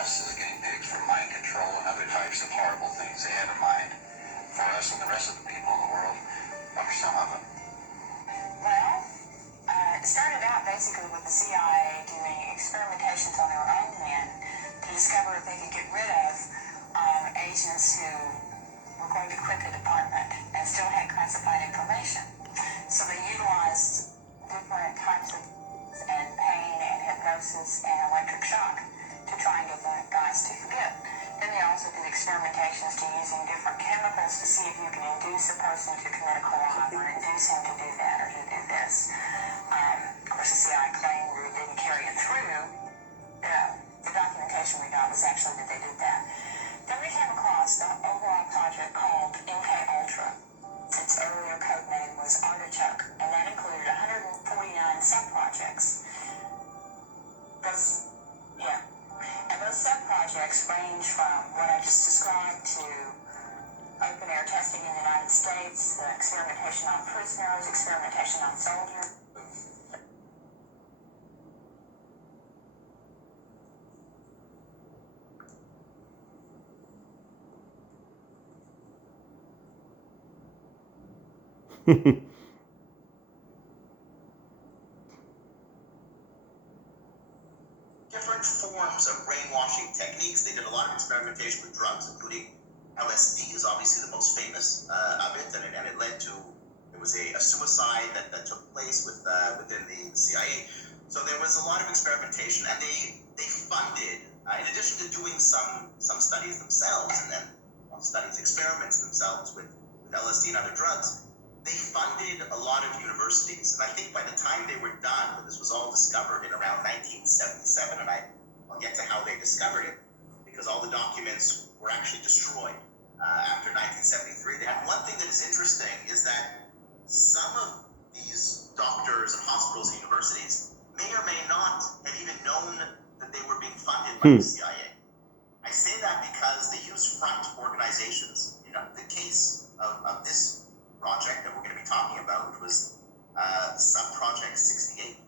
us as guinea pigs for mind control and other types of horrible things they had in mind for us and the rest of the people in the world. What are some of them? Well, it started out basically with the CIA doing experimentations on their own men to discover if they could get rid of agents who were going to quit the department and still had classified information. So they utilized different types of and pain and hypnosis and electric shock to try and get the guys to forget. Then they also did experimentations to using different chemicals to see if you can induce a person to commit a crime or induce him to do that or to do this. Of course, the CIA claimed we didn't carry it through. The documentation we got was actually that they did that. Then we came across the overall project called MK Ultra. Its earlier code name was Artichoke, and that included 149 sub-projects. And those sub-projects range from what I just described to open-air testing in the United States, experimentation on prisoners, experimentation on soldiers. Different forms of brainwashing techniques. They did a lot of experimentation with drugs, including LSD is obviously the most famous of it, and it led to, there was a suicide that took place within the CIA. So there was a lot of experimentation, and they funded, in addition to doing some studies themselves, and then experiments themselves with LSD and other drugs, they funded a lot of universities. And I think by the time they were done, when this was all discovered in around 1977, and I'll get to how they discovered it, because all the documents were actually destroyed after 1973. And one thing that is interesting is that some of these doctors and hospitals and universities may or may not have even known that they were being funded by the CIA. I say that because they use front organizations. You know, the case of this project that we're going to be talking about, which was Sub-Project 68.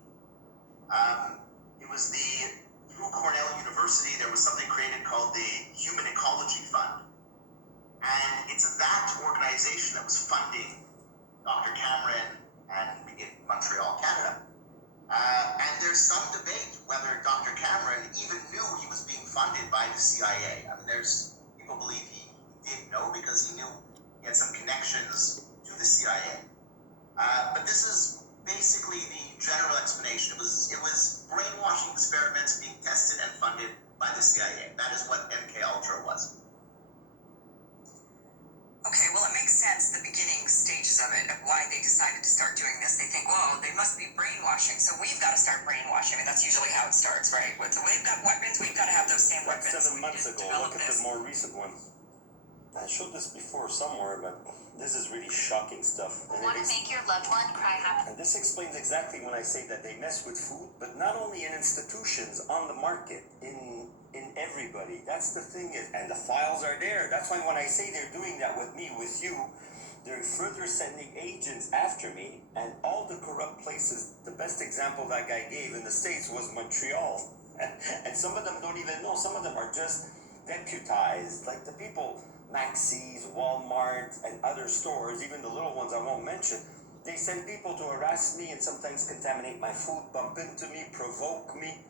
It was through Cornell University, there was something created called the Human Ecology Fund. And it's that organization that was funding Dr. Cameron and in Montreal, Canada. And there's some debate whether Dr. Cameron even knew he was being funded by the CIA. I mean, people believe he did know because he knew he had some connections to the CIA. But this is basically the general explanation. It was brainwashing experiments being tested and funded by the CIA. That is what MK Ultra was. Okay, well, it makes sense, the beginning stages of it, of why they decided to start doing this. They think, well, they must be brainwashing, so we've got to start brainwashing. I mean, that's usually how it starts, right? So we've got weapons, we've got to have those same like weapons. 7 months ago, look at the more recent ones. I showed this before somewhere, but this is really shocking stuff. Want to make your loved one cry happy? And this explains exactly when I say that they mess with food, but not only in institutions, on the market, in everybody. That's the thing is, and the files are there. That's why when I say they're doing that with me, with you, they're further sending agents after me, and all the corrupt places. The best example that guy gave in the States was Montreal. And some of them don't even know. Some of them are just deputized, like the people, Maxis, Walmart, and other stores, even the little ones I won't mention. They send people to harass me and sometimes contaminate my food, bump into me, provoke me.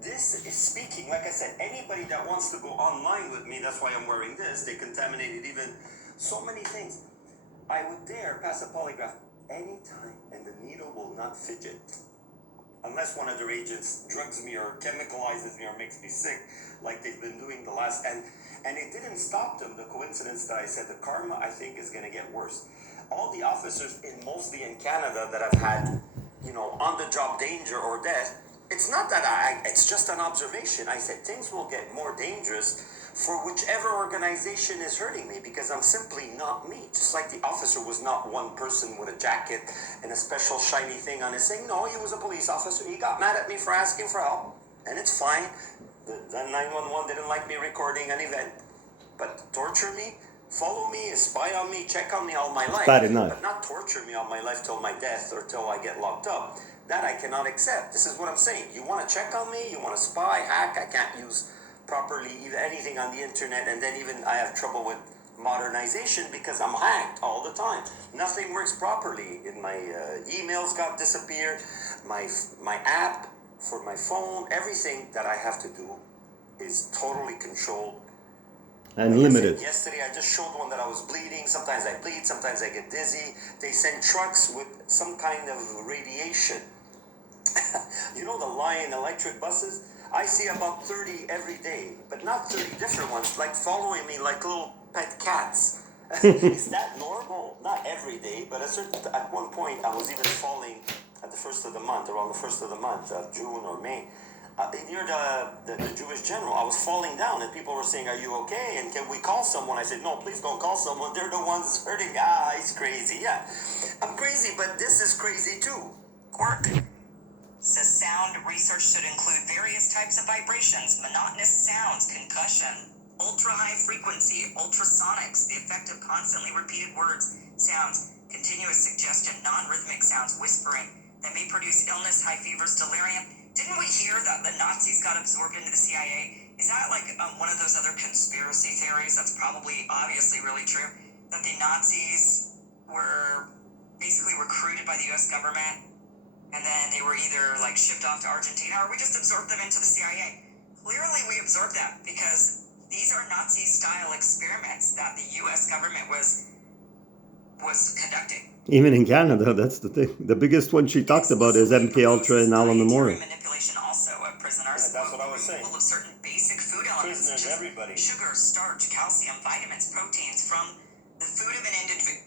This is speaking, like I said, anybody that wants to go online with me, that's why I'm wearing this, they contaminated even so many things. I would dare pass a polygraph anytime, and the needle will not fidget. Unless one of their agents drugs me or chemicalizes me or makes me sick, like they've been doing the last, and it didn't stop them. The coincidence that I said, the karma, I think, is going to get worse. All the officers, mostly in Canada, that have had, on-the-job danger or death, it's not that it's just an observation. I said things will get more dangerous for whichever organization is hurting me, because I'm simply not me. Just like the officer was not one person with a jacket and a special shiny thing on his thing. No, he was a police officer. He got mad at me for asking for help, and it's fine. The 911 didn't like me recording an event, but torture me, follow me, spy on me, check on me all my life. Bad enough. But not torture me all my life till my death or till I get locked up. That I cannot accept. This is what I'm saying. You want to check on me? You want to spy, hack? I can't use properly anything on the internet, and then even I have trouble with modernization because I'm hacked all the time. Nothing works properly. In my emails got disappeared. My app for my phone, everything that I have to do is totally controlled. And limited. Yesterday I just showed one that I was bleeding. Sometimes I bleed, sometimes I get dizzy. They send trucks with some kind of radiation. You know the Lion electric buses? I see about 30 every day, but not 30 different ones, like following me like little pet cats. Is that normal? Not every day, but at one point I was even falling at the first of the month, around the first of the month, June or May. Near the Jewish general, I was falling down, and people were saying, "Are you okay? And can we call someone?" I said, "No, please don't call someone. They're the ones hurting." He's crazy. Yeah, I'm crazy, but this is crazy too. Quirk says sound research should include various types of vibrations, monotonous sounds, concussion, ultra-high frequency, ultrasonics, the effect of constantly repeated words, sounds, continuous suggestion, non-rhythmic sounds, whispering, that may produce illness, high fevers, delirium. Didn't we hear that the Nazis got absorbed into the CIA? Is that like one of those other conspiracy theories that's probably obviously really true? That the Nazis were basically recruited by the US government, and then they were either like shipped off to Argentina, or we just absorbed them into the CIA. Clearly we absorbed them, because these are Nazi-style experiments that the US government was conducting. Even in Canada, that's the thing. The biggest one she talked about is MK Ultra and Alan Memorial. Manipulation also of prisoners. Yeah, that's what I was saying. Full of certain basic food elements, Prisoners, such as everybody. sugar, starch, calcium, vitamins, proteins from the food of an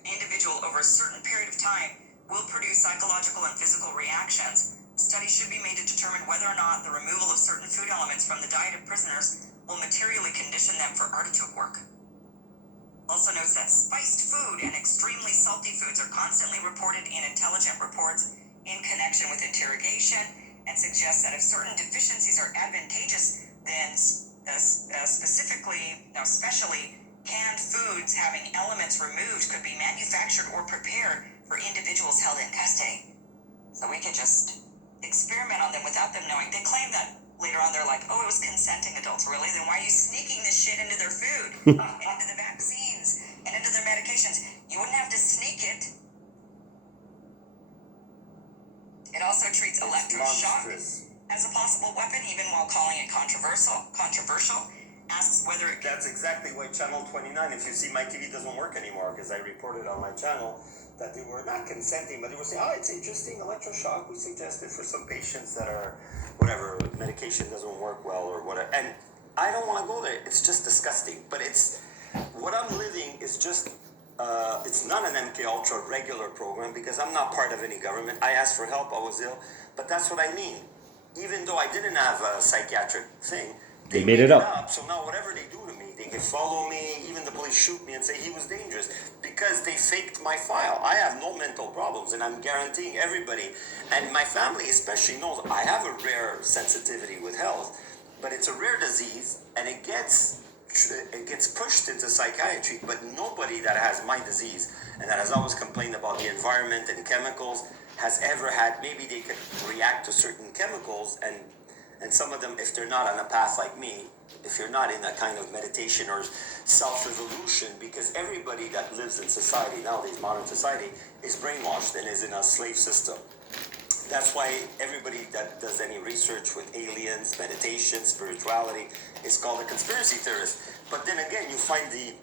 individual over a certain period of time will produce psychological and physical reactions. Studies should be made to determine whether or not the removal of certain food elements from the diet of prisoners will materially condition them for artichoke work. Also notes that spiced food and extremely salty foods are constantly reported in intelligent reports in connection with interrogation, and suggests that if certain deficiencies are advantageous, then especially canned foods having elements removed could be manufactured or prepared for individuals held in custody. So we could just experiment on them without them knowing. They claim that later on they're like, oh, it was consenting adults. Really? Then why are you sneaking this shit into their food and into the vaccines and into their medications? You wouldn't have to sneak it. It also treats electroshock as a possible weapon, even while calling it controversial. Asks whether it That's exactly why Channel 29, if you see, my TV doesn't work anymore, because I reported on my channel that they were not consenting, but they were saying, oh, it's interesting, electroshock, we suggest it for some patients that are, whatever, medication doesn't work well or whatever. And I don't want to go there. It's just disgusting. But it's, what I'm living is just, it's not an MK Ultra regular program, because I'm not part of any government. I asked for help, I was ill, but that's what I mean. Even though I didn't have a psychiatric thing, They made it up. So now whatever they do to me, they can follow me, even the police shoot me and say he was dangerous, because they faked my file. I have no mental problems, and I'm guaranteeing everybody, and my family especially knows I have a rare sensitivity with health, but it's a rare disease, and it gets pushed into psychiatry, but nobody that has my disease and that has always complained about the environment and chemicals has ever had, maybe they could react to certain chemicals, and some of them, if they're not on a path like me, if you're not in that kind of meditation or self-evolution, because everybody that lives in society nowadays, modern society, is brainwashed and is in a slave system. That's why everybody that does any research with aliens, meditation, spirituality, is called a conspiracy theorist. But then again, you find the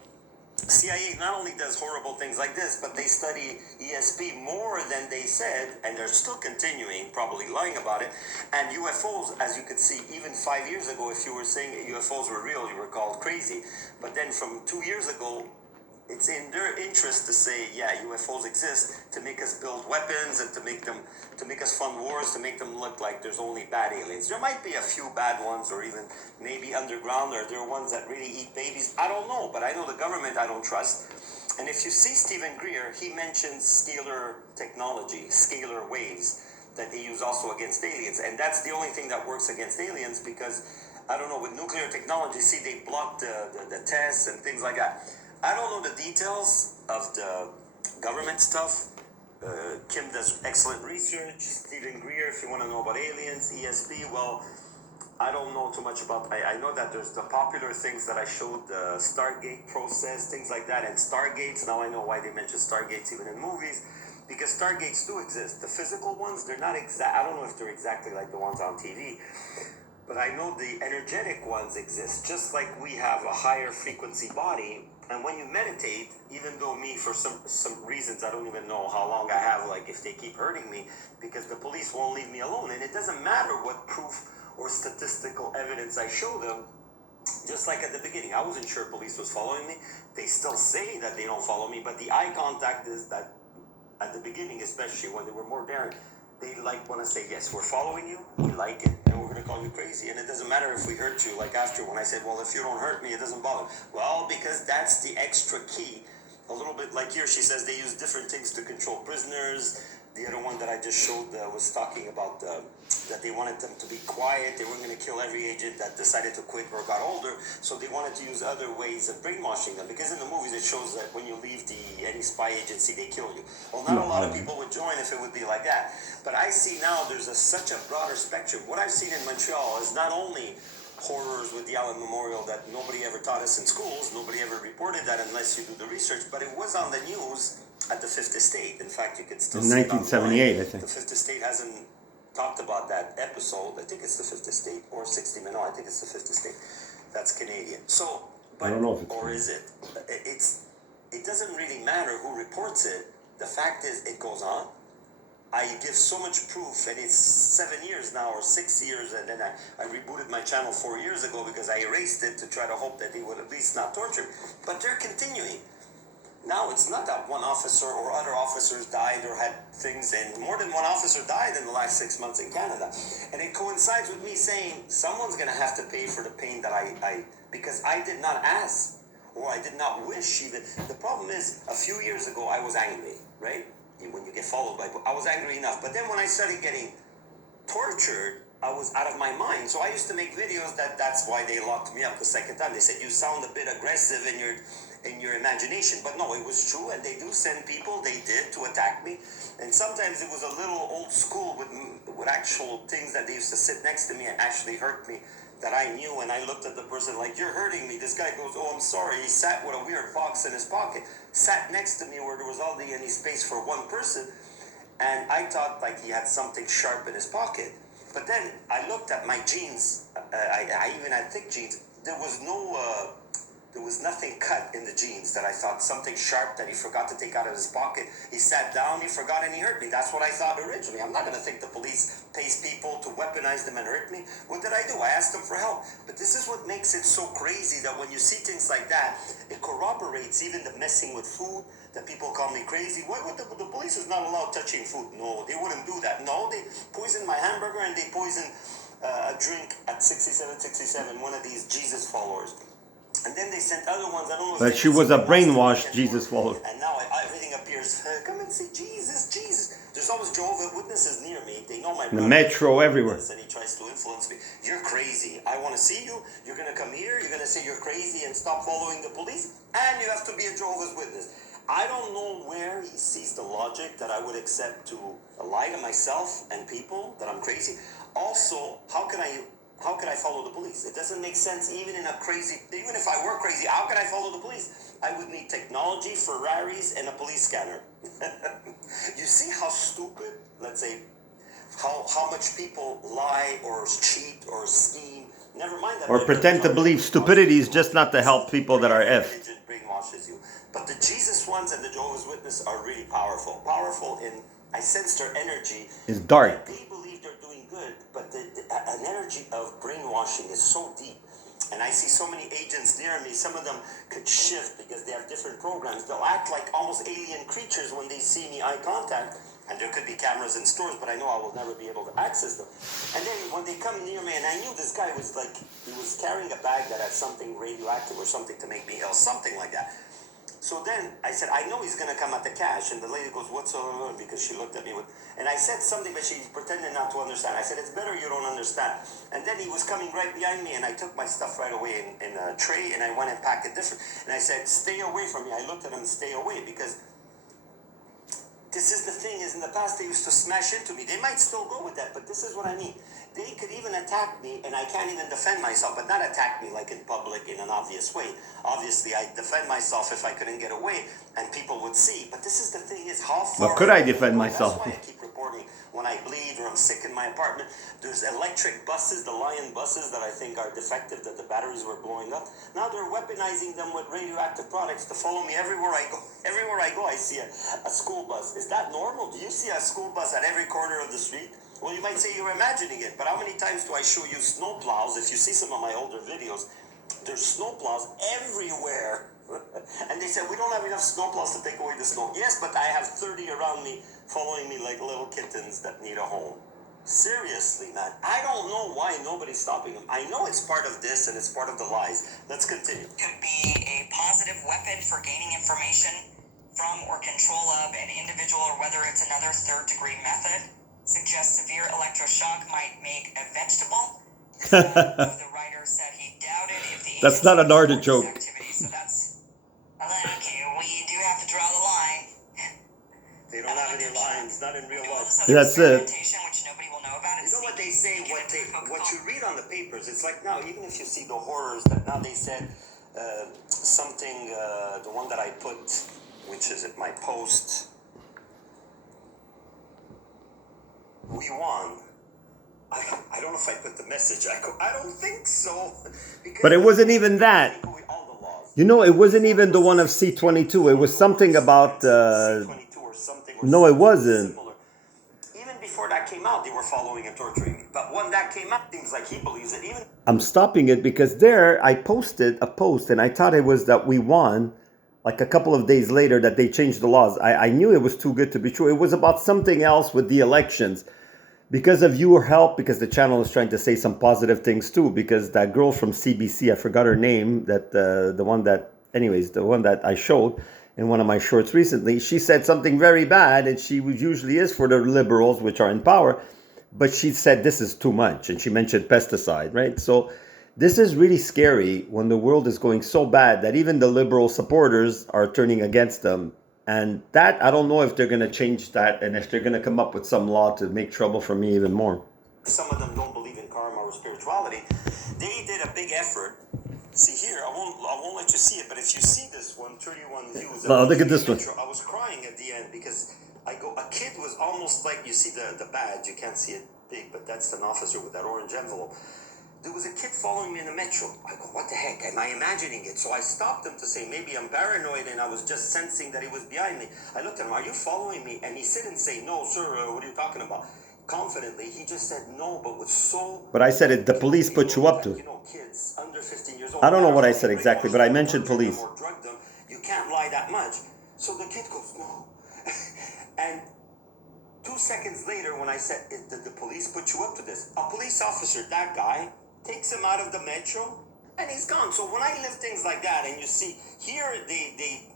CIA not only does horrible things like this, but they study ESP more than they said, and they're still continuing, probably lying about it. And UFOs, as you could see, even 5 years ago, if you were saying UFOs were real, you were called crazy. But then from 2 years ago, it's in their interest to say, yeah, UFOs exist, to make us build weapons and to make us fund wars, to make them look like there's only bad aliens. There might be a few bad ones, or even maybe underground, or there are ones that really eat babies. I don't know, but I know the government I don't trust. And if you see Stephen Greer, he mentions scalar technology, scalar waves, that they use also against aliens. And that's the only thing that works against aliens, because, I don't know, with nuclear technology, see, they block the tests and things like that. I don't know the details of the government stuff. Kim does excellent research. Stephen Greer, if you want to know about aliens, ESP, well, I don't know too much about. I know that there's the popular things that I showed, the Stargate process, things like that, and Stargates. Now I know why they mention Stargates even in movies, because Stargates do exist. The physical ones, they're not exact. I don't know if they're exactly like the ones on TV, but I know the energetic ones exist. Just like we have a higher frequency body, and when you meditate, even though me for some reasons I don't even know how long I have, like if they keep hurting me, because the police won't leave me alone, and it doesn't matter what proof or statistical evidence I show them. Just like at the beginning, I wasn't sure police was following me. They still say that they don't follow me, but the eye contact is that at the beginning, especially when they were more daring, they like want to say, yes, we're following you, we like it, and we're going to call you crazy, and it doesn't matter if we hurt you. Like after when I said, well, if you don't hurt me, it doesn't bother. Well, because that's the extra key. A little bit like here, she says they use different things to control prisoners. The other one that I just showed was talking about that they wanted them to be quiet. They weren't going to kill every agent that decided to quit or got older. So they wanted to use other ways of brainwashing them. Because in the movies it shows that when you leave any spy agency, they kill you. Well, not a lot of people would join if it would be like that. But I see now there's such a broader spectrum. What I've seen in Montreal is not only horrors with the Allen Memorial that nobody ever taught us in schools. Nobody ever reported that unless you do the research. But it was on the news at the Fifth Estate. In fact, you could still In see it 1978, online. I think. The Fifth Estate hasn't talked about that episode. I think it's the Fifth Estate or 60 Minutes. No, I think it's the Fifth Estate. That's Canadian. So, but, I don't know if it's or is it? It doesn't really matter who reports it. The fact is, it goes on. I give so much proof, and it's 7 years now or 6 years, and then I rebooted my channel 4 years ago because I erased it to try to hope that they would at least not torture. But they're continuing. Now it's not that one officer or other officers died or had things, and more than one officer died in the last 6 months in Canada. And it coincides with me saying someone's going to have to pay for the pain that I because I did not ask or I did not wish even. The problem is, a few years ago I was angry, right? When you get followed by, I was angry enough. But then when I started getting tortured, I was out of my mind. So I used to make videos that's why they locked me up the second time. They said, you sound a bit aggressive in your imagination. But no, it was true, and they do send people, they did, to attack me. And sometimes it was a little old school with actual things that they used to sit next to me and actually hurt me that I knew, and I looked at the person like, you're hurting me. This guy goes, oh, I'm sorry. He sat with a weird box in his pocket, sat next to me where there was hardly any space for one person, and I thought like he had something sharp in his pocket. But then I looked at my jeans. I even had thick jeans. There was nothing cut in the jeans that I thought something sharp that he forgot to take out of his pocket. He sat down, he forgot, and he hurt me. That's what I thought originally. I'm not going to think the police pays people to weaponize them and hurt me. What did I do? I asked them for help. But this is what makes it so crazy, that when you see things like that, it corroborates even the messing with food, that people call me crazy. What the police is not allowed touching food. No, they wouldn't do that. No, they poisoned my hamburger, and they poisoned a drink at 67, one of these Jesus followers. And then they sent other ones. I don't know if But she was a brainwashed Jesus follower. And now everything appears. Come and see Jesus, Jesus. There's always Jehovah's Witnesses near me. They know my The brother. metro everywhere. And he tries to influence me. You're crazy. I want to see you. You're going to come here. You're going to say you're crazy and stop following the police. And you have to be a Jehovah's Witness. I don't know where he sees the logic that I would accept to lie to myself and people that I'm crazy. Also, how can I follow the police? It doesn't make sense. Even if I were crazy, how can I follow the police? I would need technology, Ferraris, and a police scanner. You see how stupid, let's say, how much people lie or cheat or scheme. Never mind that. Or pretend to believe stupidity is just not to help people that are effed. Religion brainwashes you. But the Jesus ones and the Jehovah's Witnesses are really powerful. Powerful in, I sense their energy. It's dark. They believe they're doing good, but an energy of brainwashing is so deep. And I see so many agents near me. Some of them could shift because they have different programs. They'll act like almost alien creatures when they see me eye contact. And there could be cameras in stores, but I know I will never be able to access them. And then when they come near me, and I knew this guy was like, he was carrying a bag that had something radioactive or something to make me ill, something like that. So then I said, I know he's going to come at the cash. And the lady goes, what's going on? Because she looked at me with, and I said something, but she pretended not to understand. I said, it's better you don't understand. And then he was coming right behind me, and I took my stuff right away in a tray, and I went and packed it different. And I said, stay away from me. I looked at him, stay away, because this is the thing, is in the past they used to smash into me. They might still go with that, but this is what I mean. They could even attack me, and I can't even defend myself, but not attack me like in public in an obvious way. Obviously, I'd defend myself if I couldn't get away, and people would see. But this is the thing, is how far... But could I can defend go? myself? That's why I keep reporting when I bleed or I'm sick in my apartment. There's electric buses, the Lion buses that I think are defective, that the batteries were blowing up. Now they're weaponizing them with radioactive products to follow me everywhere I go. Everywhere I go, I see a school bus. Is that normal? Do you see a school bus at every corner of the street? Well, you might say you're imagining it, but how many times do I show you snow plows? If you see some of my older videos, there's snow plows everywhere. And they said, we don't have enough snow plows to take away the snow. Yes, but I have 30 around me following me like little kittens that need a home. Seriously, man. I don't know why nobody's stopping them. I know it's part of this and it's part of the lies. Let's continue. Could be a positive weapon for gaining information from or control of an individual, or whether it's another third-degree method. Suggests severe electroshock might make a vegetable. The writer said he doubted if the That's not an artichoke. activity, so that's okay. We do have to draw the line. They don't have any lines, not in real life. That's it. Which nobody will know about. You know what they say, what you read on the papers, it's like now, even if you see the horrors that now they said something, the one that I put, which is at my post, we won. I don't know if I put the message. I don't think so. But it wasn't even that. You know, it wasn't even the one of C-22. It was something about... C-22 or something. No, it wasn't. Similar. Even before that came out, they were following and torturing me. But when that came out, it seems like he believes it. Even I'm stopping it because there I posted a post and I thought it was that we won. Like a couple of days later that they changed the laws. I knew it was too good to be true. It was about something else with the elections. Because of your help, because the channel is trying to say some positive things too, because that girl from CBC, I forgot her name, that the one that I showed in one of my shorts recently, she said something very bad, and she usually is for the liberals, which are in power, but she said this is too much, and she mentioned pesticide, right? So this is really scary when the world is going so bad that even the liberal supporters are turning against them. And that, I don't know if they're going to change that and if they're going to come up with some law to make trouble for me even more. some of them don't believe in karma or spirituality. They did a big effort. See here, I won't let you see it, but if you see this one, 31 views. No, look at this one. I was crying at the end because a kid was almost like, you see the badge, you can't see it big, but that's an officer with that orange envelope. There was a kid following me in the metro. I go, what the heck? Am I imagining it? So I stopped him to say, maybe I'm paranoid and I was just sensing that he was behind me. I looked at him, are you following me? And he didn't say, no, sir, what are you talking about? Confidently, he just said no, but was so... But I said it, the police put you up to. You know, kids under 15 years old... I don't know what I said exactly, but I mentioned police. Or drug them, you can't lie that much. So the kid goes, no. And 2 seconds later, when I said, did the police put you up to this? A police officer, that guy, takes him out of the metro, and he's gone. So when I live things like that, and you see, here they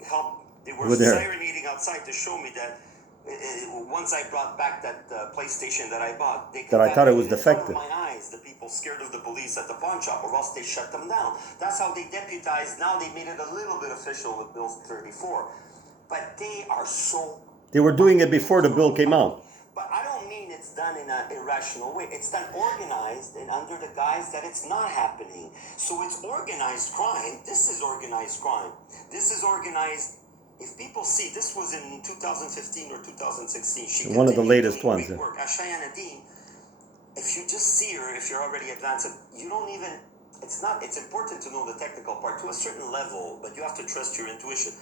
were serenading outside to show me that once I brought back that PlayStation that I bought, they I thought it was defective. In front of my eyes, the people scared of the police at the pawn shop, or else they shut them down. That's how they deputized. Now they made it a little bit official with Bill 34, but they are so... They were doing it before the bill came out. But I don't mean it's done in an irrational way. It's done organized and under the guise that it's not happening. So it's organized crime. This is organized crime. This is organized... If people see, this was in 2015 or 2016. She One of the latest ones. Work. Ashaya Nadeem, if you just see her, if you're already advanced, you don't even... It's important to know the technical part to a certain level, but you have to trust your intuition.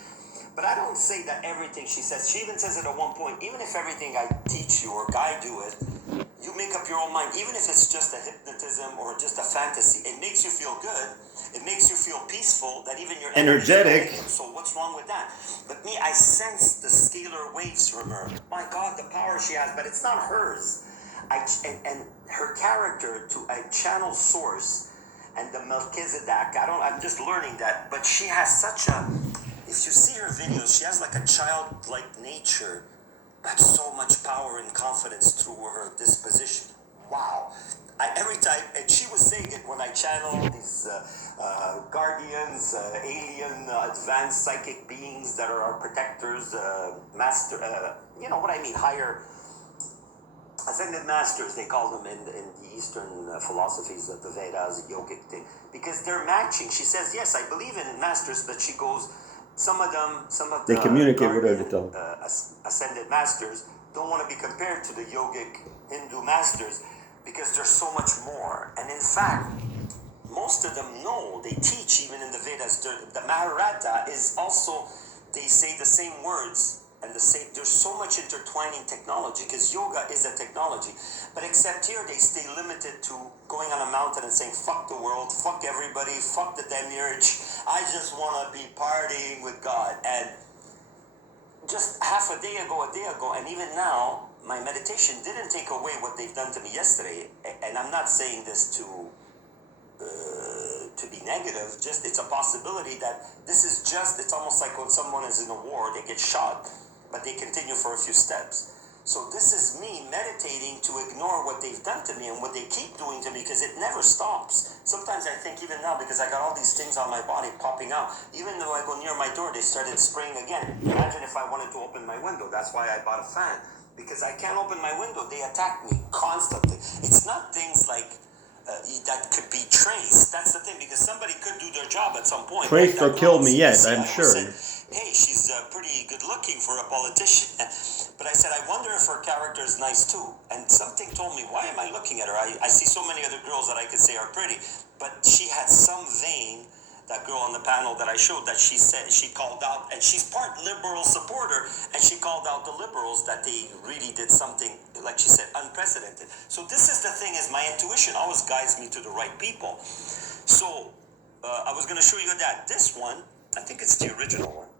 But I don't say that everything she says. She even says it at one point, even if everything I teach you or guide you with, you make up your own mind, even if it's just a hypnotism or just a fantasy, it makes you feel good. It makes you feel peaceful, that even your energetic. So what's wrong with that? But me, I sense the scalar waves from her. My God, the power she has, but it's not hers. And her character to a channel source and the Melchizedek, I'm just learning that, but she has such a... If you see her videos, she has like a childlike nature, but so much power and confidence through her disposition. Wow. Every time, and she was saying it when I channel these guardians. guardians, alien, advanced psychic beings that are our protectors, master, you know what I mean, higher ascended masters, they call them in the Eastern philosophies of the Vedas, yogic thing, because they're matching. She says, yes, I believe in masters, but she goes, some of They the communicate with her guardian, to tell. ascended masters don't want to be compared to the yogic Hindu masters because there's so much more. And in fact, most of them know, they teach even in the Vedas, the Mahabharata is also, they say the same words and the same, there's so much intertwining technology because yoga is a technology. But except here, they stay limited to going on a mountain and saying, fuck the world, fuck everybody, fuck the demiurge. I just want to be partying with God. And just a day ago, and even now, my meditation didn't take away what they've done to me yesterday. And I'm not saying this to be negative, just it's a possibility that this is just, it's almost like when someone is in a war, they get shot, but they continue for a few steps. So this is me meditating to ignore what they've done to me and what they keep doing to me because it never stops. Sometimes I think even now, because I got all these things on my body popping out, even though I go near my door, they started spraying again. Imagine if I wanted to open my window. That's why I bought a fan, because I can't open my window. They attack me constantly. It's not things like that could be traced. That's the thing, because somebody could do their job at some point. Traced or kill me, yes, I'm sure. Said, hey, she's pretty good looking for a politician. But I said, I wonder if her character is nice too. And something told me, why am I looking at her? I see so many other girls that I could say are pretty, but she had some vein. That girl on the panel that I showed, that she said, she called out, and she's part liberal supporter, and she called out the liberals that they really did something, like she said, unprecedented. So this is the thing, is my intuition always guides me to the right people. So I was going to show you that. This one, I think it's the original one.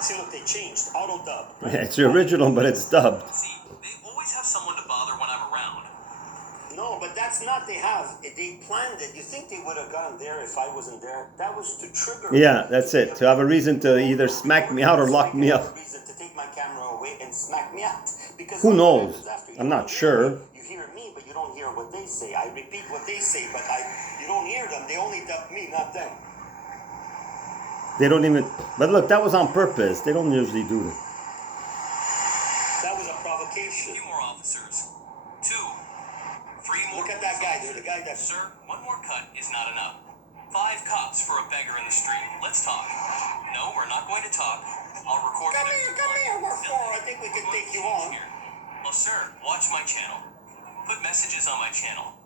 See, look, they changed, auto dub. Right? Yeah, it's the original, but it's dubbed. See, they always have someone to bother when I'm around. No, but that's not, they planned it. You think they would have gone there if I wasn't there? That was to trigger. Yeah, that's it. To have a reason to either smack me out or lock me up. A reason to take my camera away and smack me out. Because who knows? I'm not sure. You hear me, but you don't hear what they say. I repeat what they say, but you don't hear them. They only dub me, not them. They don't even. But look, that was on purpose. They don't usually do it. That was a provocation. A few more officers. 2. 3 more. Look at that guy there, the guy that. Sir, one more cut is not enough. 5 cops for a beggar in the street. Let's talk. No, we're not going to talk. I'll record. Come here, we're 4. I think we can take you on. Well, sir, watch my channel. Put messages on my channel.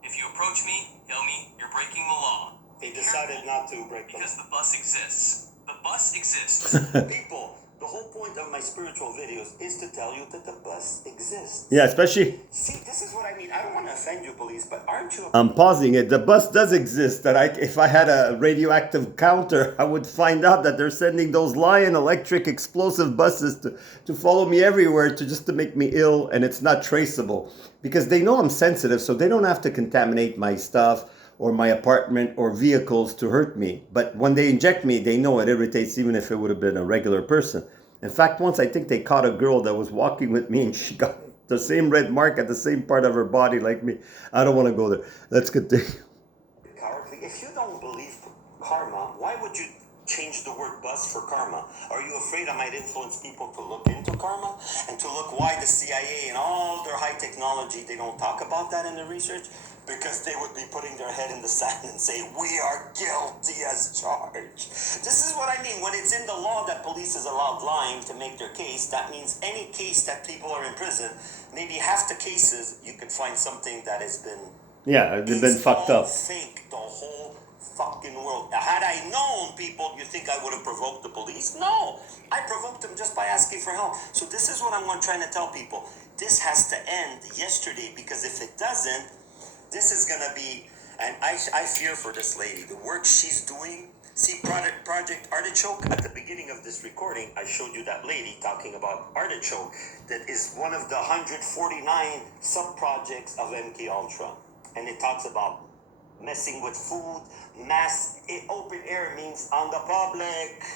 If you approach me, tell me you're breaking the law. They decided not to break the law. Because the bus exists. The bus exists. People, the whole point of my spiritual videos is to tell you that the bus exists. Yeah, especially. See, this is what I mean. I don't want to offend you, police, but aren't you? I'm pausing it. The bus does exist. If I had a radioactive counter, I would find out that they're sending those Lion electric explosive buses to follow me everywhere just to make me ill, and it's not traceable because they know I'm sensitive, so they don't have to contaminate my stuff or my apartment or vehicles to hurt me. But when they inject me, they know it irritates even if it would have been a regular person. In fact, once I think they caught a girl that was walking with me and she got the same red mark at the same part of her body like me. I don't want to go there. Let's continue. Cowardly. If you don't believe karma, why would you change the word bus for karma? Are you afraid I might influence people to look into karma and to look why the CIA and all their high technology, they don't talk about that in the research? Because they would be putting their head in the sand and say, we are guilty as charged. This is what I mean. When it's in the law that police is allowed lying to make their case, that means any case that people are in prison, maybe half the cases, you could find something that has been... Yeah, they've been fucked up. Fake, the whole fucking world. Had I known people, you think I would have provoked the police? No. I provoked them just by asking for help. So this is what I'm trying to tell people. This has to end yesterday, because if it doesn't, this is going to be, and I fear for this lady, the work she's doing. See, Project Artichoke, at the beginning of this recording, I showed you that lady talking about Artichoke, that is one of the 149 sub-projects of MKUltra. And it talks about messing with food, open air means on the public.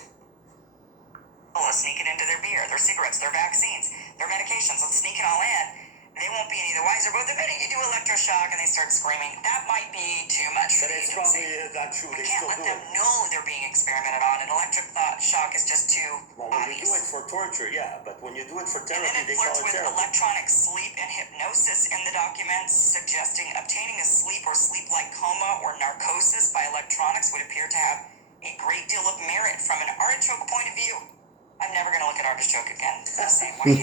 Sneak it into their beer, their cigarettes, their vaccines, their medications, and sneak it all in. they won't be any the wiser. But the minute you do electroshock and they start screaming, that might be too much for But the it's agency. probably not true. They Can't still let do them it. know they're being experimented on. An electric shock is just two Well, when you bodies. do it for torture, yeah, but when you do it for And then therapy, it they call flirts it with therapy. electronic sleep and hypnosis in the documents, suggesting obtaining a sleep or sleep-like coma or narcosis by electronics would appear to have a great deal of merit from an artichoke point of view. I'm never going to look at artichoke again the same way.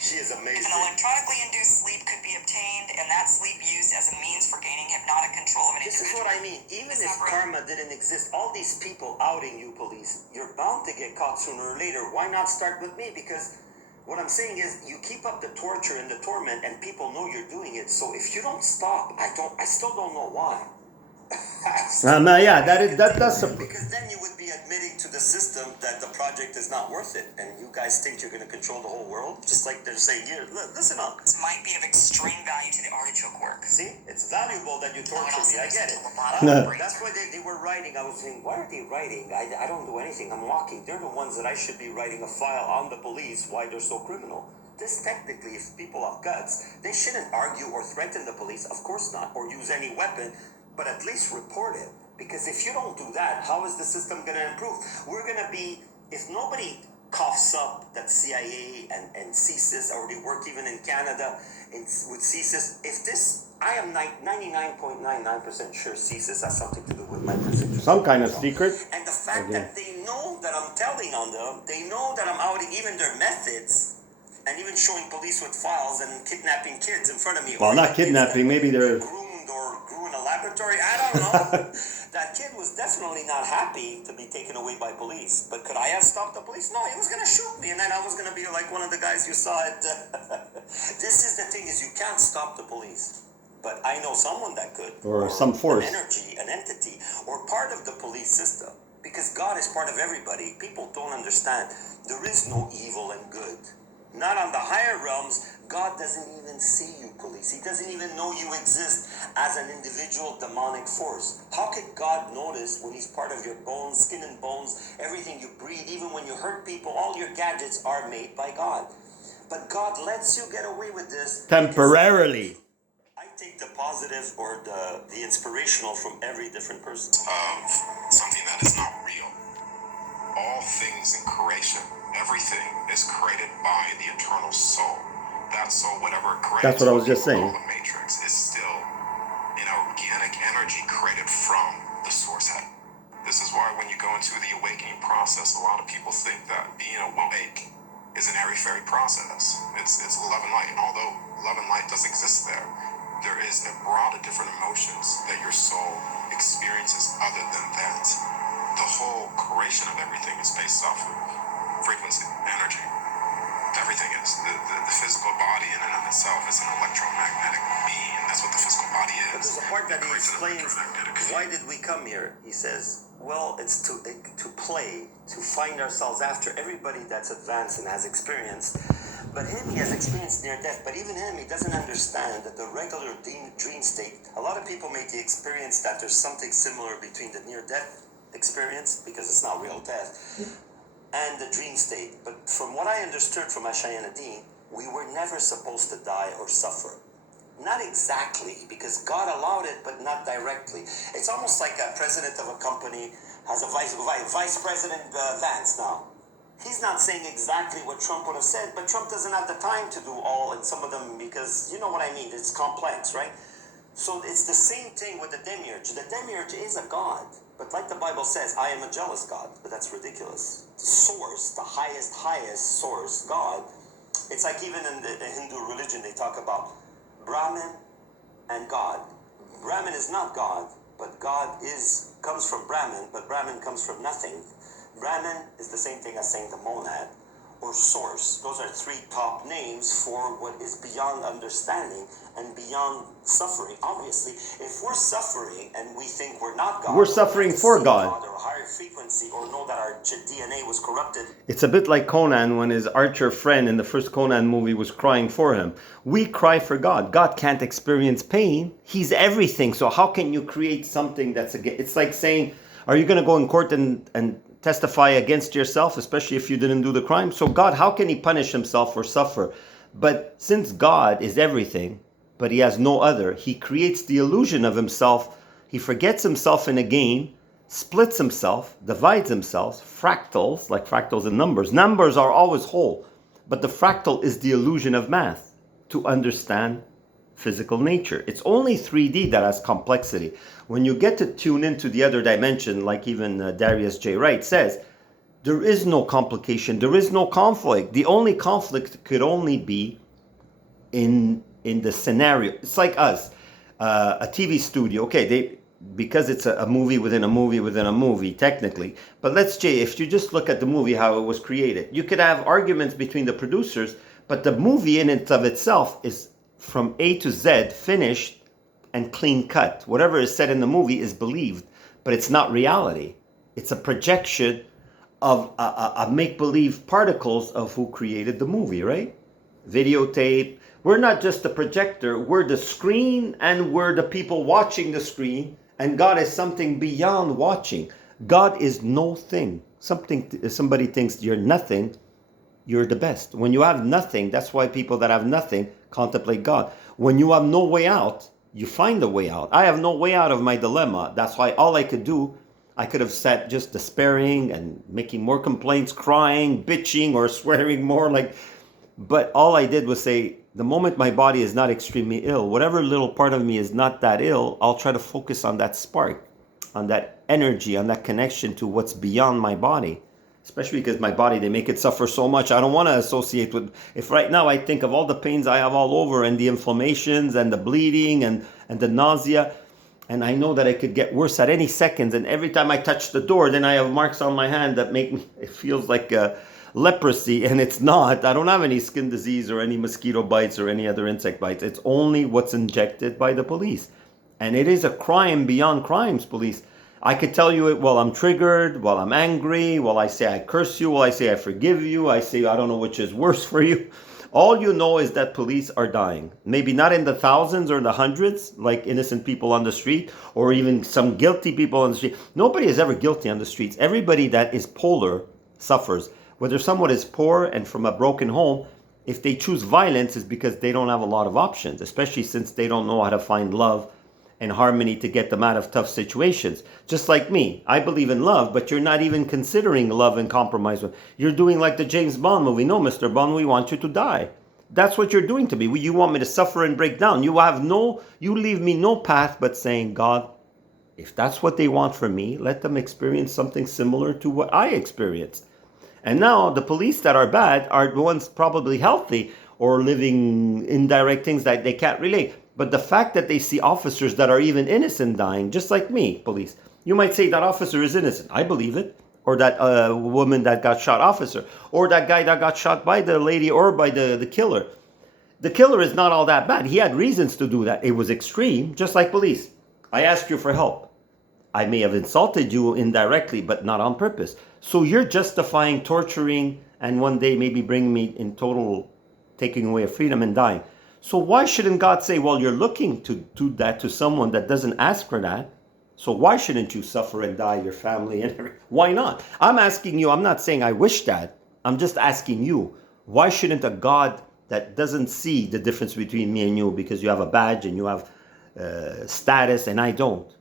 She is An amazing. electronically induced sleep could be obtained, and that sleep used as a means for gaining hypnotic control of an This is individual. what I mean. Even if karma didn't exist, all these people outing you, police, you're bound to get caught sooner or later. Why not start with me? Because what I'm saying is, you keep up the torture and the torment, and people know you're doing it. So if you don't stop, I still don't know why. Yeah, that's a. Because then you would be admitting to the system that the project is not worth it, and you guys think you're going to control the whole world, just like they're saying here. Listen up. This might be of extreme value to the artichoke work. See, it's valuable that you torture me. I get it. No. That's why they were writing. I was saying, why are they writing? I don't do anything. I'm walking. They're the ones that I should be writing a file on the police why they're so criminal. This technically, if people have guts, they shouldn't argue or threaten the police. Of course not, or use any weapon. But at least report it. Because if you don't do that, how is the system going to improve? We're going to be, if nobody coughs up that CIA and CSIS already work even in Canada with CSIS, if this, I am 99.99% sure CSIS has something to do with my procedure. Some kind of secret. And the fact that they know that I'm telling on them, they know that I'm outing even their methods, and even showing police with files and kidnapping kids in front of me. Well, or not kidnapping, maybe they're. groomed or grew in a laboratory. I don't know. That kid was definitely not happy to be taken away by police. But could I have stopped the police? No, he was going to shoot me, and then I was going to be like one of the guys you saw at. This is the thing: is you can't stop the police. But I know someone that could, Or some force. an energy, an entity, or part of the police system. Because God is part of everybody. People don't understand. There is no evil and good. Not on the higher realms. God doesn't even see you, police. He doesn't even know you exist as an individual demonic force. How could God notice when he's part of your bones, skin and bones, everything you breathe, even when you hurt people, all your gadgets are made by God. But God lets you get away with this. Temporarily. I take the positive or the inspirational from every different person. Of something that is not real. All things in creation, everything is created by the eternal soul. That soul, whatever it creates, That's what I was just saying. all the matrix is still an organic energy created from the source head. This is why when you go into the awakening process, a lot of people think that being awake is an airy-fairy process. It's love and light, and although love and light does exist there, there is a broad of different emotions that your soul experiences other than that. The whole creation of everything is based off of frequency, energy. Everything is. The physical body in and of itself is an electromagnetic being. That's what the physical body But is. there's a part that he Creates an explains, electromagnetic why did we come here? He says, well, it's to play, to find ourselves after everybody that's advanced and has experience. But him, he has experienced near death. But even him, he doesn't understand that the regular dream state, a lot of people make the experience that there's something similar between the near death experience, because it's not real death, and the dream state. But from what I understood from Ashayana Dean, we were never supposed to die or suffer. Not exactly, because God allowed it, but not directly. It's almost like a president of a company has a vice president, Vance now. He's not saying exactly what Trump would have said, but Trump doesn't have the time to do all, and some of them, because you know what I mean, it's complex, right? So it's the same thing with the demiurge. The demiurge is a god, but like the Bible says, I am a jealous God, but that's ridiculous. Source, the highest source, God. It's like even in the Hindu religion, they talk about Brahman and God. Brahman is not God, but God comes from Brahman, but Brahman comes from nothing. Brahman is the same thing as saying the monad or source. Those are three top names for what is beyond understanding and beyond suffering. Obviously, if we're suffering and we think we're not God, We're suffering for God. or a higher frequency, or know that our DNA was corrupted. It's a bit like Conan when his archer friend in the first Conan movie was crying for him. We cry for God. God can't experience pain. He's everything. So how can you create something that's it's like saying, are you going to go in court and testify against yourself, especially if you didn't do the crime? So God, how can he punish himself or suffer? But since God is everything, but he has no other, he creates the illusion of himself. He forgets himself in a game, splits himself, divides himself, fractals, like fractals in numbers. Numbers are always whole, but the fractal is the illusion of math to understand physical nature. It's only 3D that has complexity. When you get to tune into the other dimension, like even Darius J. Wright says, there is no complication, there is no conflict. The only conflict could only be in the scenario. It's like us, a TV studio. Okay, because it's a movie within a movie within a movie, technically. But let's say, if you just look at the movie, how it was created, you could have arguments between the producers, but the movie in and of itself is from A to Z, finished and clean cut. Whatever is said in the movie is believed, but it's not reality. It's a projection of a make-believe particles of who created the movie, right? Videotape. We're not just the projector, we're the screen, and we're the people watching the screen, and God is something beyond watching. God is no thing. Somebody thinks you're nothing, you're the best. When you have nothing, that's why people that have nothing contemplate God. When you have no way out, you find a way out. I have no way out of my dilemma. That's why all I could do, I could have sat just despairing and making more complaints, crying, bitching, or swearing more. But all I did was say, the moment my body is not extremely ill, whatever little part of me is not that ill, I'll try to focus on that spark, on that energy, on that connection to what's beyond my body. Especially because my body, they make it suffer so much. I don't want to associate with, if right now I think of all the pains I have all over and the inflammations and the bleeding and the nausea, and I know that it could get worse at any second, and every time I touch the door, then I have marks on my hand that make me, it feels like leprosy, and it's not. I don't have any skin disease or any mosquito bites or any other insect bites. It's only what's injected by the police. And it is a crime beyond crimes, police. I could tell you it while I'm triggered, while I'm angry, while I say I curse you, while I say I forgive you, I say I don't know which is worse for you. All you know is that police are dying. Maybe not in the thousands or the hundreds, like innocent people on the street, or even some guilty people on the street. Nobody is ever guilty on the streets. Everybody that is polar suffers. Whether someone is poor and from a broken home, if they choose violence, is because they don't have a lot of options, especially since they don't know how to find love and harmony to get them out of tough situations. Just like me, I believe in love, but you're not even considering love and compromise. You're doing like the James Bond movie. No, Mr. Bond, we want you to die. That's what you're doing to me. You want me to suffer and break down. You leave me no path but saying, God, if that's what they want from me, let them experience something similar to what I experienced. And now the police that are bad are the ones probably healthy or living indirect things that they can't relate. But the fact that they see officers that are even innocent dying, just like me, police, you might say that officer is innocent. I believe it. Or that woman that got shot, officer. Or that guy that got shot by the lady or by the killer. The killer is not all that bad. He had reasons to do that. It was extreme, just like police. I asked you for help. I may have insulted you indirectly, but not on purpose. So you're justifying torturing and one day maybe bring me in total taking away of freedom and dying. So why shouldn't God say, well, you're looking to do that to someone that doesn't ask for that? So why shouldn't you suffer and die, your family and everything? Why not? I'm asking you, I'm not saying I wish that. I'm just asking you, why shouldn't a God that doesn't see the difference between me and you because you have a badge and you have status and I don't?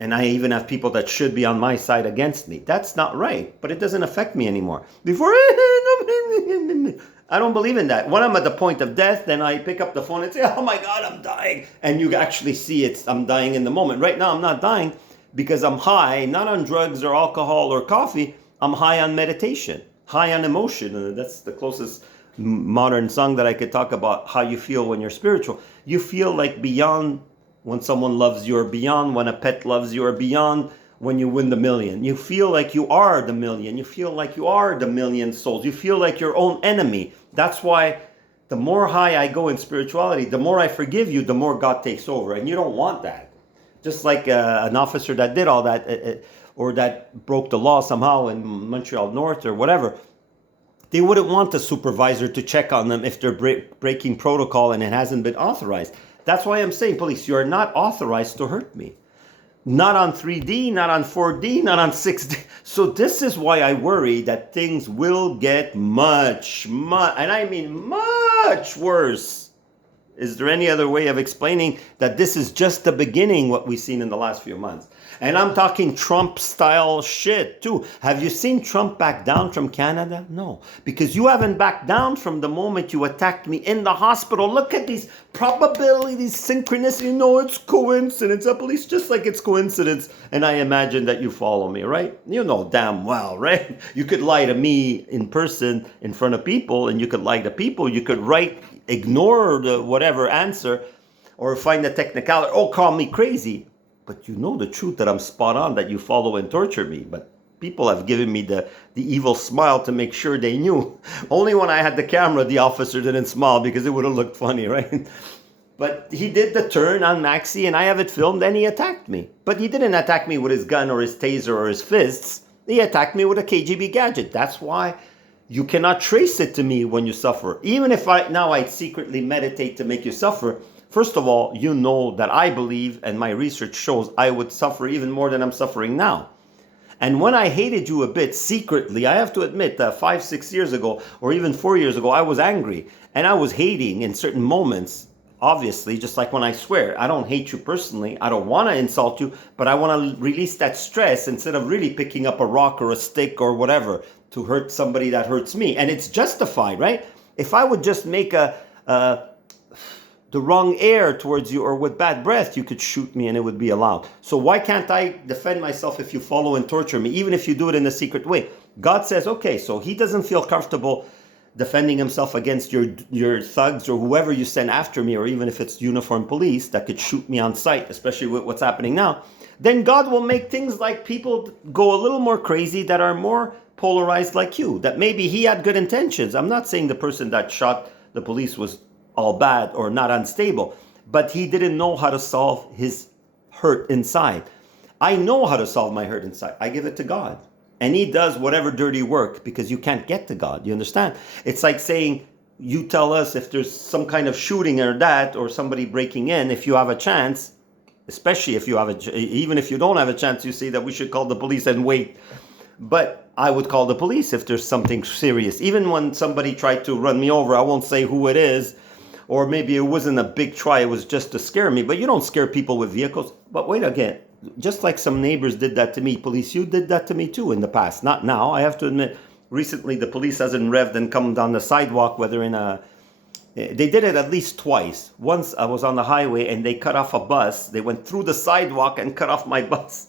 And I even have people that should be on my side against me. That's not right, but it doesn't affect me anymore. Before, I don't believe in that. When I'm at the point of death, then I pick up the phone and say, oh my God, I'm dying. And you actually see it, I'm dying in the moment. Right now, I'm not dying because I'm high, not on drugs or alcohol or coffee. I'm high on meditation, high on emotion. That's the closest modern song that I could talk about how you feel when you're spiritual. You feel like beyond when someone loves you, or beyond when a pet loves you, or beyond when you win the million. You feel like you are the million. You feel like you are the million souls. You feel like your own enemy. That's why the more high I go in spirituality, the more I forgive you, the more God takes over. And you don't want that. Just like an officer that did all that, or that broke the law somehow in Montreal North or whatever, they wouldn't want the supervisor to check on them if they're breaking protocol and it hasn't been authorized. That's why I'm saying, police, you are not authorized to hurt me. Not on 3D, not on 4D, not on 6D. So this is why I worry that things will get much, and I mean much much worse. Is there any other way of explaining that this is just the beginning, what we've seen in the last few months? And I'm talking Trump-style shit, too. Have you seen Trump back down from Canada? No. Because you haven't backed down from the moment you attacked me in the hospital. Look at these probabilities, synchronicity. No, it's coincidence. At least just like it's coincidence. And I imagine that you follow me, right? You know damn well, right? You could lie to me in person in front of people, and you could lie to people. You could ignore the whatever answer, or find the technicality, call me crazy. But you know the truth that I'm spot on, that you follow and torture me. But people have given me the evil smile to make sure they knew. Only when I had the camera, the officer didn't smile because it would have looked funny, right? But he did the turn on Maxi, and I have it filmed, and he attacked me. But he didn't attack me with his gun or his taser or his fists. He attacked me with a KGB gadget. That's why you cannot trace it to me when you suffer. Even if I secretly meditate to make you suffer, first of all, you know that I believe, and my research shows, I would suffer even more than I'm suffering now. And when I hated you a bit secretly, I have to admit that 5, 6 years ago, or even 4 years ago, I was angry. And I was hating in certain moments, obviously, just like when I swear. I don't hate you personally. I don't want to insult you, but I want to release that stress instead of really picking up a rock or a stick or whatever to hurt somebody that hurts me. And it's justified, right? If I would just make the wrong air towards you or with bad breath, you could shoot me and it would be allowed. So why can't I defend myself if you follow and torture me, even if you do it in a secret way? God says, okay, so he doesn't feel comfortable defending himself against your thugs or whoever you send after me, or even if it's uniformed police that could shoot me on sight, especially with what's happening now. Then God will make things like people go a little more crazy that are more polarized like you, that maybe he had good intentions. I'm not saying the person that shot the police was all bad or not unstable, but he didn't know how to solve his hurt inside. I know how to solve my hurt inside. I give it to God. And he does whatever dirty work, because you can't get to God. You understand? It's like saying, you tell us if there's some kind of shooting or that, or somebody breaking in, if you have a chance, especially if you have even if you don't have a chance, you say that we should call the police and wait. But I would call the police if there's something serious. Even when somebody tried to run me over, I won't say who it is, or maybe it wasn't a big try, it was just to scare me. But you don't scare people with vehicles. But wait again, just like some neighbors did that to me, police, you did that to me too in the past. Not now, I have to admit. Recently, the police hasn't revved and come down the sidewalk, whether in a... They did it at least twice. Once I was on the highway and they cut off a bus. They went through the sidewalk and cut off my bus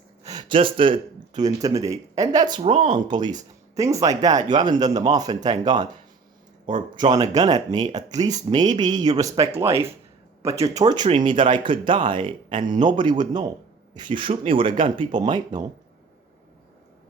just to intimidate. And that's wrong, police. Things like that, you haven't done them often, thank God. Or drawn a gun at me. At least maybe you respect life, but you're torturing me that I could die and nobody would know. If you shoot me with a gun, people might know.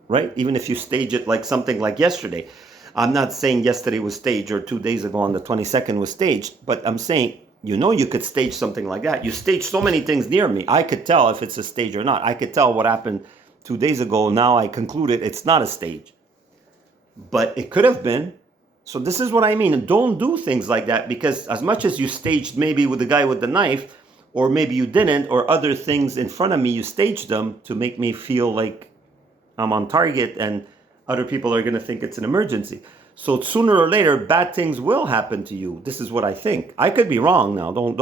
Right? Even if you stage it like something like yesterday. I'm not saying yesterday was staged or 2 days ago on the 22nd was staged, but I'm saying, you could stage something like that. You stage so many things near me. I could tell if it's a stage or not. I could tell what happened 2 days ago. Now I concluded it's not a stage. But it could have been. So this is what I mean. And don't do things like that, because as much as you staged maybe with the guy with the knife, or maybe you didn't, or other things in front of me, you staged them to make me feel like I'm on target and other people are going to think it's an emergency. So sooner or later, bad things will happen to you. This is what I think. I could be wrong now. Don't.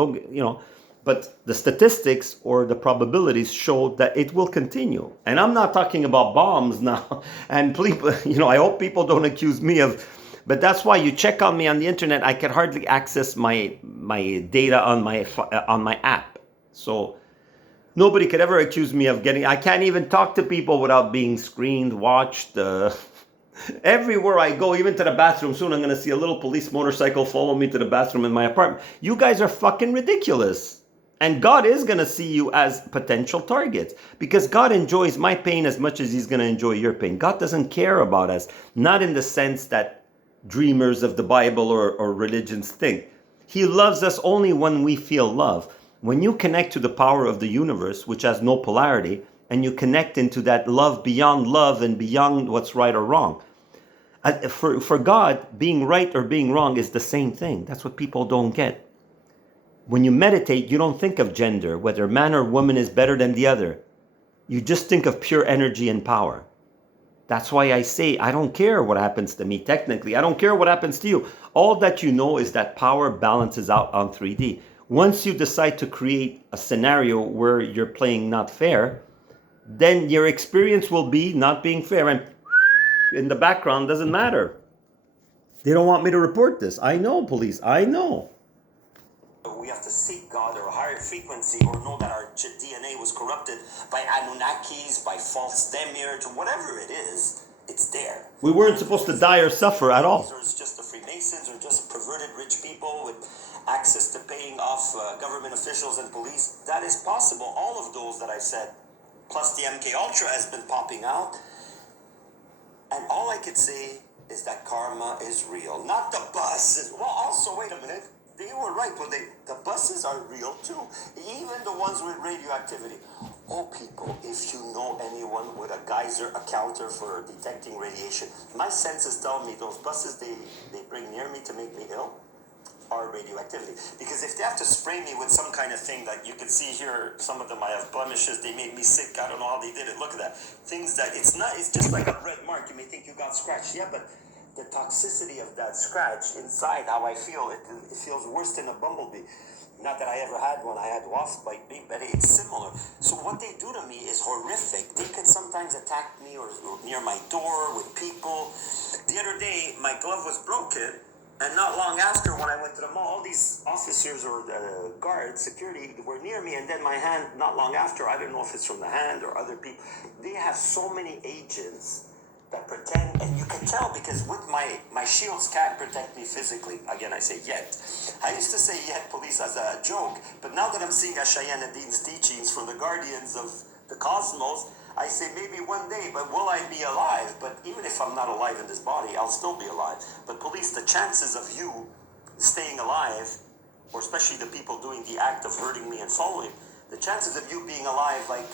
But the statistics or the probabilities show that it will continue. And I'm not talking about bombs now. And please, I hope people don't accuse me of. But that's why you check on me on the internet. I can hardly access my data on my app. So nobody could ever accuse me of I can't even talk to people without being screened, watched. Everywhere I go, even to the bathroom, soon I'm going to see a little police motorcycle follow me to the bathroom in my apartment. You guys are fucking ridiculous. And God is going to see you as potential targets, because God enjoys my pain as much as he's going to enjoy your pain. God doesn't care about us, not in the sense that dreamers of the Bible or religions think. He loves us only when we feel love. When you connect to the power of the universe, which has no polarity, and you connect into that love beyond love and beyond what's right or wrong. For God, being right or being wrong is the same thing. That's what people don't get. When you meditate, you don't think of gender, whether man or woman is better than the other. You just think of pure energy and power. That's why I say I don't care what happens to me technically. I don't care what happens to you. All that you know is that power balances out on 3D. Once you decide to create a scenario where you're playing not fair, then your experience will be not being fair. And in the background doesn't matter. They don't want me to report this. I know, police. I know. We have to seek God or a higher frequency, or know that our DNA was corrupted by Anunnakis, by false demiurge, whatever it is, it's there. We weren't supposed to die or suffer at all. Or it's just the Freemasons, or just perverted rich people with access to paying off government officials and police. That is possible. All of those that I said, plus the MK Ultra has been popping out. And all I could say is that karma is real. Not the buses. Well, also, wait a minute. They were right when the buses are real too. Even the ones with radioactivity. Oh, people, if you know anyone with a geyser, a counter for detecting radiation, my senses tell me those buses they bring near me to make me ill are radioactivity. Because if they have to spray me with some kind of thing that you can see here, some of them I have blemishes, they made me sick, I don't know how they did it, look at that. Things that, it's just like a red mark, you may think you got scratched, yeah, but the toxicity of that scratch inside, how I feel, it feels worse than a bumblebee. Not that I ever had one, I had wasp bite me, but it's similar. So what they do to me is horrific. They can sometimes attack me or near my door with people. The other day, my glove was broken, and not long after, when I went to the mall, all these officers or the guards, security, were near me, and then my hand, not long after, I don't know if it's from the hand or other people, they have so many agents that pretend, and you can tell because with my shields can't protect me physically. Again, I say yet. I used to say yet police as a joke, but now that I'm seeing Cheyenne Dean's teachings from the guardians of the cosmos, I say maybe one day, but will I be alive? But even if I'm not alive in this body, I'll still be alive. But police, the chances of you staying alive, or especially the people doing the act of hurting me and following, the chances of you being alive, like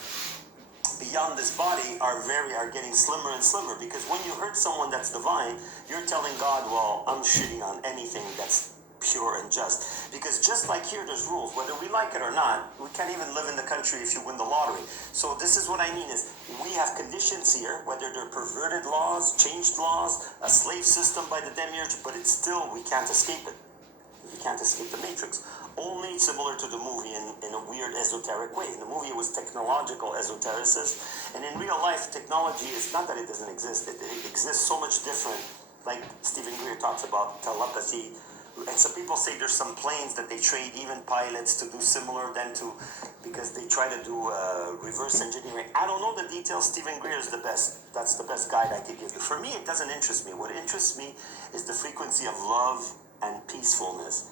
beyond this body, are getting slimmer and slimmer. Because when you hurt someone that's divine, you're telling God, well, I'm shitting on anything that's pure and just. Because just like here, there's rules, whether we like it or not. We can't even live in the country if you win the lottery. So this is what I mean is, we have conditions here, whether they're perverted laws, changed laws, a slave system by the demiurge, but it's still, we can't escape it. We can't escape the matrix. Only similar to the movie in a weird esoteric way. In the movie, it was technological esotericist, and in real life, technology is not that it doesn't exist. It exists so much different. Like Stephen Greer talks about telepathy, and some people say there's some planes that they trade even pilots to do similar than to, because they try to do reverse engineering. I don't know the details. Stephen Greer is the best. That's the best guide I could give you. For me, it doesn't interest me. What interests me is the frequency of love and peacefulness,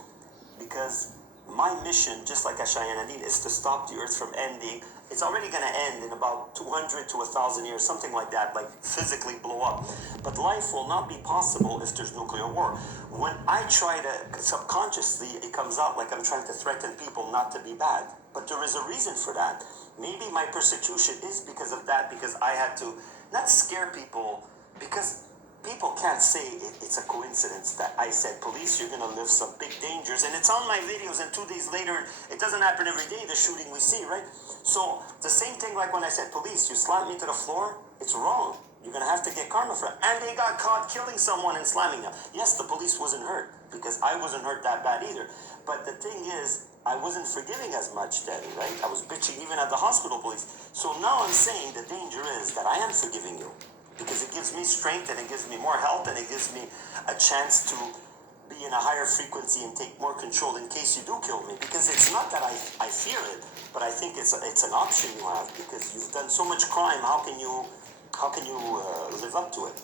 because my mission, just like Cheyenne Dean, is to stop the earth from ending. It's already going to end in about 200 to 1,000 years, something like that, like physically blow up. But life will not be possible if there's nuclear war. When I try to, subconsciously, it comes out like I'm trying to threaten people not to be bad. But there is a reason for that. Maybe my persecution is because of that, because I had to not scare people, because people can't say it's a coincidence that I said, police, you're going to live some big dangers. And it's on my videos, and 2 days later, it doesn't happen every day, the shooting we see, right? So the same thing like when I said, police, you slammed me to the floor, it's wrong. You're going to have to get karma for it. And they got caught killing someone and slamming them. Yes, the police wasn't hurt, because I wasn't hurt that bad either. But the thing is, I wasn't forgiving as much then, right? I was bitching even at the hospital police. So now I'm saying the danger is that I am forgiving you, because it gives me strength, and it gives me more health, and it gives me a chance to be in a higher frequency and take more control in case you do kill me. Because it's not that I fear it, but I think it's an option you have, because you've done so much crime. How can you live up to it?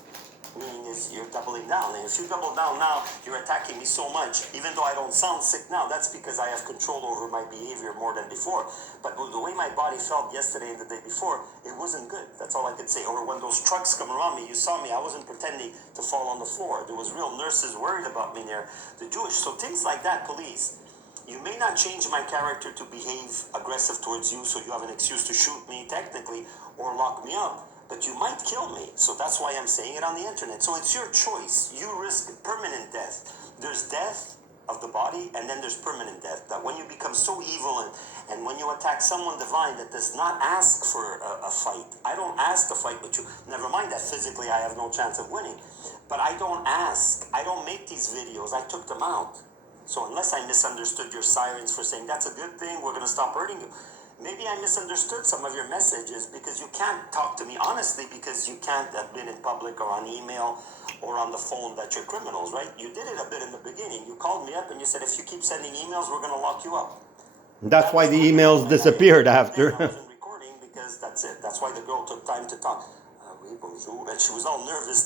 Meaning is you're doubling down, and if you double down now, you're attacking me so much. Even though I don't sound sick now, that's because I have control over my behavior more than before. But the way my body felt yesterday and the day before, it wasn't good. That's all I could say. Or when those trucks come around me, you saw me, I wasn't pretending to fall on the floor. There was real nurses worried about me near the Jewish. So things like that, police. You may not change my character to behave aggressive towards you, so you have an excuse to shoot me technically or lock me up. But you might kill me, so that's why I'm saying it on the internet. So it's your choice. You risk permanent death. There's death of the body, and then there's permanent death. That when you become so evil and when you attack someone divine that does not ask for a fight. I don't ask to fight with you. Never mind that physically I have no chance of winning. But I don't ask. I don't make these videos. I took them out. So unless I misunderstood your sirens for saying that's a good thing, we're going to stop hurting you. Maybe I misunderstood some of your messages because you can't talk to me honestly because you can't have been in public or on email or on the phone that you're criminals, right? You did it a bit in the beginning. You called me up and you said, if you keep sending emails, we're going to lock you up. That's why the emails disappeared after. I wasn't recording because that's it. That's why the girl took time to talk. Oui, bonjour. And she was all nervous.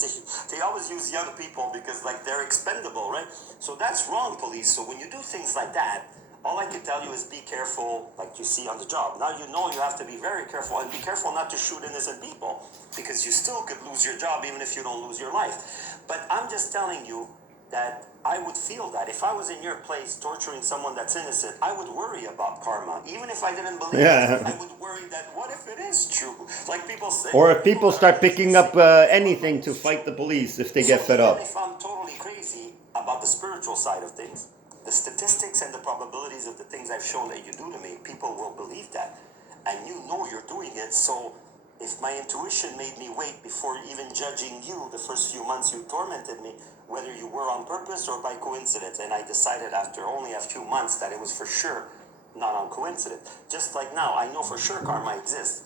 They always use young people because like they're expendable, right? So that's wrong, police. So when you do things like that, all I can tell you is be careful, like you see on the job. Now you know you have to be very careful and be careful not to shoot innocent people because you still could lose your job even if you don't lose your life. But I'm just telling you that I would feel that if I was in your place torturing someone that's innocent, I would worry about karma. Even if I didn't believe it, I would worry that what if it is true? Like people say. Or if people start picking up anything to fight the police if they get fed up. If I'm totally crazy about the spiritual side of things, the statistics and the probabilities of the things I've shown that you do to me, people will believe that. And you know you're doing it, so if my intuition made me wait before even judging you the first few months you tormented me, whether you were on purpose or by coincidence, and I decided after only a few months that it was for sure not on coincidence. Just like now, I know for sure karma exists.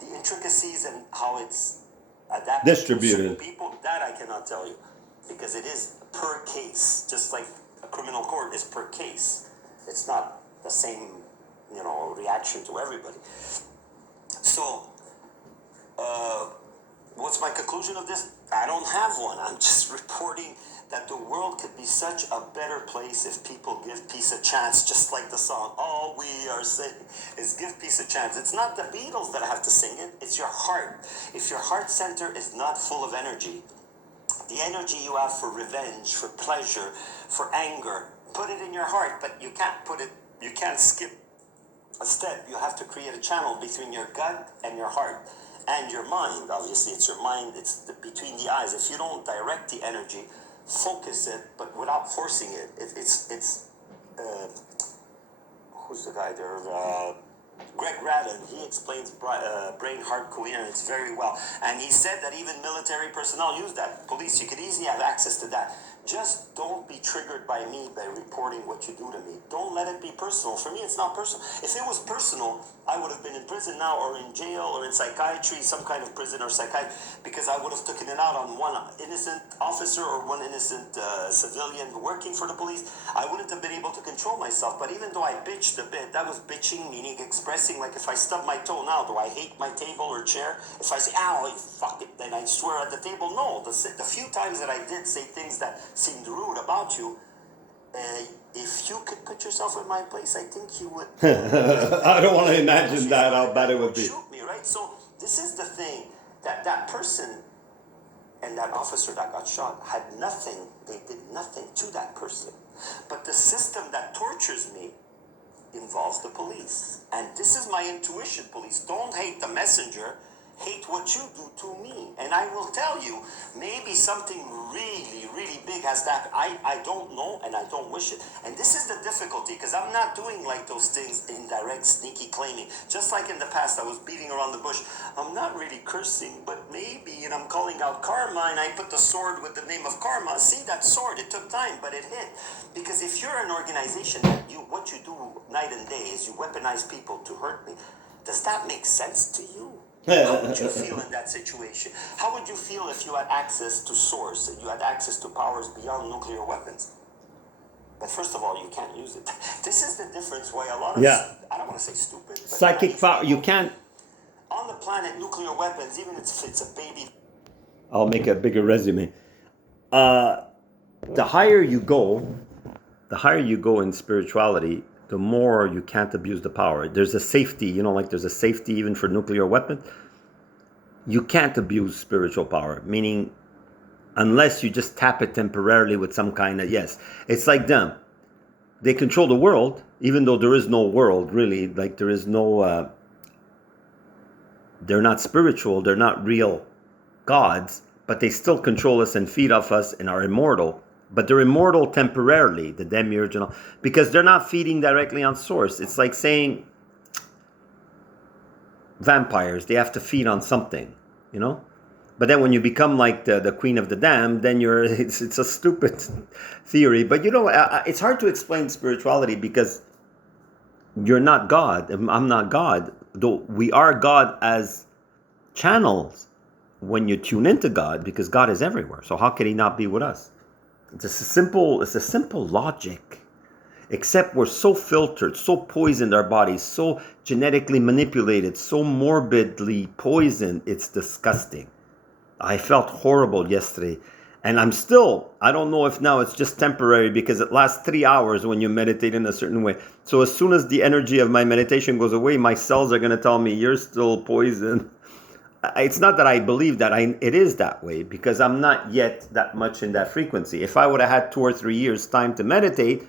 The intricacies and how it's adapted Distributed. to certain people, that I cannot tell you. Because it is per case, just like a criminal court is per case. It's not the same, reaction to everybody. So, what's my conclusion of this? I don't have one. I'm just reporting that the world could be such a better place if people give peace a chance, just like the song. All we are saying is give peace a chance. It's not the Beatles that have to sing it, it's your heart. If your heart center is not full of energy, the energy you have for revenge, for pleasure, for anger, put it in your heart, but you can't skip a step. You have to create a channel between your gut and your heart. And your mind, obviously, it's your mind, it's between the eyes. If you don't direct the energy, focus it, but without forcing it. Who's the guy there? Greg Radden, he explains brain-heart coherence very well. And he said that even military personnel use that. Police, you could easily have access to that. Just don't be triggered by me by reporting what you do to me. Don't let it be personal. For me, it's not personal. If it was personal, I would have been in prison now or in jail or in psychiatry, some kind of prison or psychiatry, because I would have taken it out on one innocent officer or one innocent civilian working for the police. I wouldn't have been able to control myself. But even though I bitched a bit, that was bitching, meaning expressing, like if I stub my toe now, do I hate my table or chair? If I say, ow, fuck it, then I swear at the table. No, the few times that I did say things that seemed rude about you, if you could put yourself in my place, I think you would. I don't want to imagine that, how bad it would be. Shoot me, right? So this is the thing, that person and that officer that got shot had nothing, they did nothing to that person. But the system that tortures me involves the police. And this is my intuition, police. Don't hate the messenger, hate what you do to me. And I will tell you, maybe something really, really big has that. I don't know and I don't wish it. And this is the difficulty, because I'm not doing like those things, indirect, sneaky claiming. Just like in the past, I was beating around the bush. I'm not really cursing, but maybe, and I'm calling out karma, and I put the sword with the name of karma. See, that sword, it took time, but it hit. Because if you're an organization that what you do night and day is you weaponize people to hurt me, does that make sense to you? How would you feel in that situation? How would you feel if you had access to source and you had access to powers beyond nuclear weapons? But first of all, you can't use it. This is the difference why a lot of, I don't want to say stupid, but Psychic power, you can't. On the planet, nuclear weapons, even if it's a baby. I'll make a bigger resume. The higher you go in spirituality, the more you can't abuse the power. There's a safety, like there's a safety even for nuclear weapons. You can't abuse spiritual power, meaning unless you just tap it temporarily with some kind of, it's like them. They control the world, even though there is no world, really. Like there is no, they're not spiritual, they're not real gods, but they still control us and feed off us and are immortal. but they're immortal temporarily, the demiurge and all, because they're not feeding directly on source. It's like saying vampires, they have to feed on something, you know? But then when you become like the queen of the damned, then it's a stupid theory. But you know, it's hard to explain spirituality because you're not God. I'm not God. Though we are God as channels when you tune into God, because God is everywhere. So how could he not be with us? It's a simple logic. Except we're so filtered, so poisoned, our bodies, so genetically manipulated, so morbidly poisoned, it's disgusting. I felt horrible yesterday. And I don't know if now it's just temporary because it lasts 3 hours when you meditate in a certain way. So as soon as the energy of my meditation goes away, my cells are going to tell me, you're still poisoned. It's not that I believe that. It is that way because I'm not yet that much in that frequency. If I would have had 2 or 3 years time to meditate,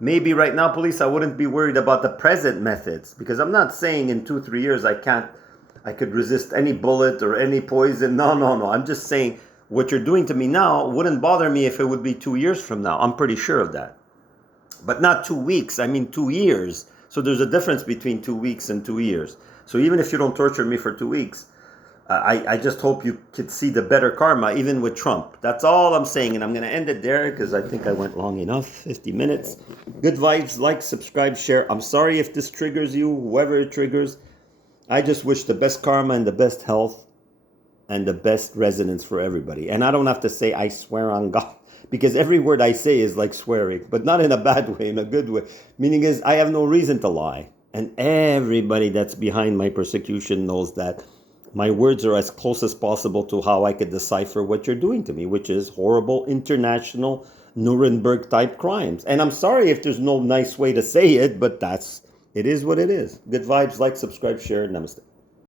maybe right now, police, I wouldn't be worried about the present methods, because I'm not saying in 2-3 years I could resist any bullet or any poison. No. I'm just saying what you're doing to me now wouldn't bother me if it would be 2 years from now. I'm pretty sure of that. But not 2 weeks, I mean 2 years. So there's a difference between 2 weeks and 2 years. So even if you don't torture me for 2 weeks, I just hope you could see the better karma, even with Trump. That's all I'm saying, and I'm going to end it there because I think I went long enough, 50 minutes. Good vibes, like, subscribe, share. I'm sorry if this triggers you, whoever it triggers. I just wish the best karma and the best health and the best resonance for everybody. And I don't have to say I swear on God, because every word I say is like swearing, but not in a bad way, in a good way. Meaning is I have no reason to lie. And everybody that's behind my persecution knows that. My words are as close as possible to how I could decipher what you're doing to me, which is horrible international Nuremberg type crimes. And I'm sorry if there's no nice way to say it, but it is what it is. Good vibes, like, subscribe, share. Namaste.